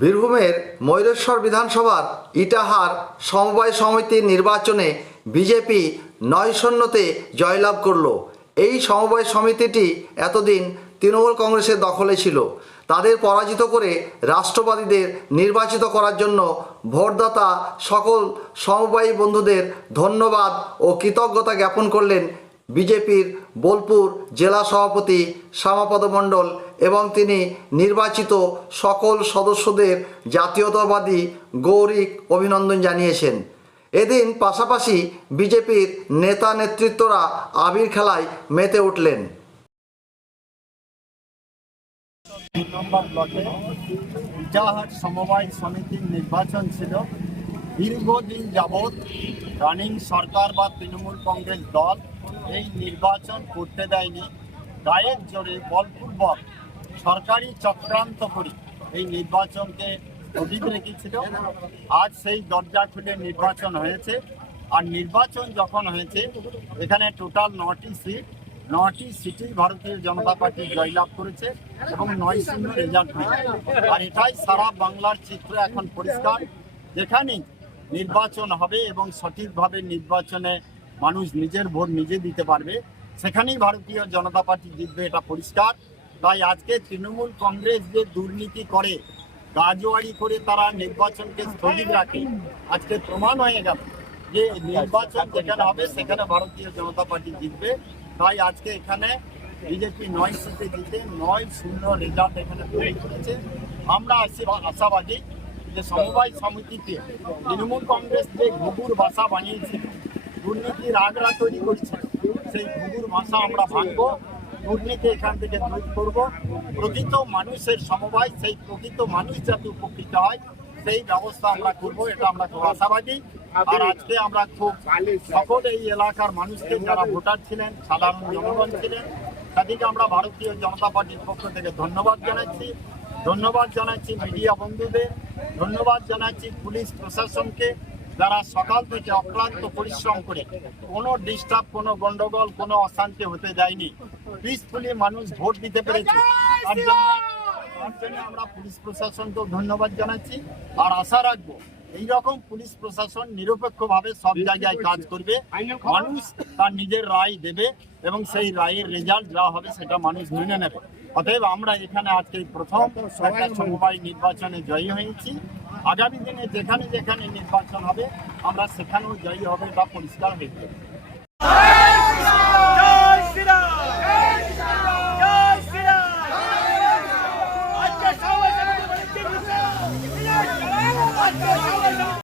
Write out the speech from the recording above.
বীরভূমের ময়ূরেশ্বর বিধানসভার ইটাহার সমবায় সমিতির নির্বাচনে বিজেপি নয় শূন্যতে জয়লাভ করল। এই সমবায় সমিতিটি এতদিন তৃণমূল কংগ্রেসের দখলে ছিল। তাদের পরাজিত করে রাষ্ট্রবাদীদের নির্বাচিত করার জন্য ভোটদাতা সকল সমবায়ী বন্ধুদের ধন্যবাদ ও কৃতজ্ঞতা জ্ঞাপন করলেন বিজেপির বোলপুর জেলা সভাপতি শ্যামাপদ মণ্ডল এবং তিনি নির্বাচিত সকল সদস্যদের জাতীয়তাবাদী গৌরিক অভিনন্দন জানিয়েছেন। এদিন পাশাপাশি বিজেপির নেতা নেতৃত্বরা আবির খেলায় মেতে উঠলেন। সমবায় সমিতির নির্বাচন ছিল। দীর্ঘদিন যাবৎ রানিং সরকার বা তৃণমূল কংগ্রেস দল এই নির্বাচন করতে দেয়নি। গায়ের জোরে বলপূর্বক সরকারি চক্রান্ত করে এই নির্বাচনকে স্থগিত রেখেছিল। আজ সেই দরজা খুলে নির্বাচন হয়েছে। আর নির্বাচন যখন হয়েছে, এখানে টোটাল নটি সিট নটি সিটেই ভারতীয় জনতা পার্টি জয়লাভ করেছে এবং নয় শূন্য রেজাল্ট হয়েছে। আর এটাই সারা বাংলার চিত্র এখন পরিষ্কার। যেখানেই নির্বাচন হবে এবং সঠিকভাবে নির্বাচনে মানুষ নিজের ভোট নিজে দিতে পারবে। সেখানেই ভারতীয় জনতা পার্টি জিতবে, এটা পরিষ্কার। তাই আজকে তৃণমূল কংগ্রেস যে দুর্নীতি করে, গাজোয়ারি করে তারা নির্বাচনকে স্থগিত রাখে, আজকে প্রমাণ হয়ে গেল যে নির্বাচন যেখানে হবে, সেখানে ভারতীয় জনতা পার্টি জিতবে। তাই আজকে এখানে বিজেপি নয় সিটে জিতে নয় শূন্য রেজাল্ট এখানে তৈরি করেছে আমরা আশি- আশাবাদী যে সমবায় সমিতিতে তৃণমূল কংগ্রেস যে ঘুঘুর ভাষা বানিয়েছিল দুর্নীতির আগ্রা তৈরি করছে। সেই ঘুঘুর ভাষা আমরা ভাঙবো, দুর্নীতি এখান থেকে দূর করব। প্রকৃত মানুষের সমবায়, সেই প্রকৃত মানুষ যাতে উপকৃত হয়, সেই ব্যবস্থা আমরা করব, এটা আমরা খুব আশাবাদী। আর আজকে আমরা খুব সকল এই এলাকার মানুষকে যারা ভোটার ছিলেন, সাধারণ জনগণ ছিলেন, তাদেরকে আমরা ভারতীয় জনতা পার্টির পক্ষ থেকে ধন্যবাদ জানাচ্ছি। ধন্যবাদ জানাচ্ছি মিডিয়া বন্ধুদের, ধন্যবাদ জানাচ্ছি পুলিশ প্রশাসনকে যারা সকাল থেকে অক্লান্ত পরিশ্রম করে কোনো ডিস্টার্ব কোনো গন্ডগোল কোনো অশান্তি হতে যায়নি পিসফুলি মানুষ ভোট দিতে পেরেছে। তার জন্য আমরা পুলিশ প্রশাসনকেও ধন্যবাদ জানাচ্ছি। আর আশা রাখব এইরকম পুলিশ প্রশাসন নিরপেক্ষভাবে সব জায়গায় কাজ করবে। মানুষ তার নিজের রায় দেবে এবং সেই রায়ের রেজাল্ট যা হবে সেটা মানুষ মেনে নেবে। অতএব আমরা এখানে আজকে প্রথম একটা সমবায় নির্বাচনে জয়ী হয়েছি। আগামী দিনে যেখানে যেখানে নির্বাচন হবে আমরা সেখানেও জয়ী হবে বা পরিষ্কার হয়ে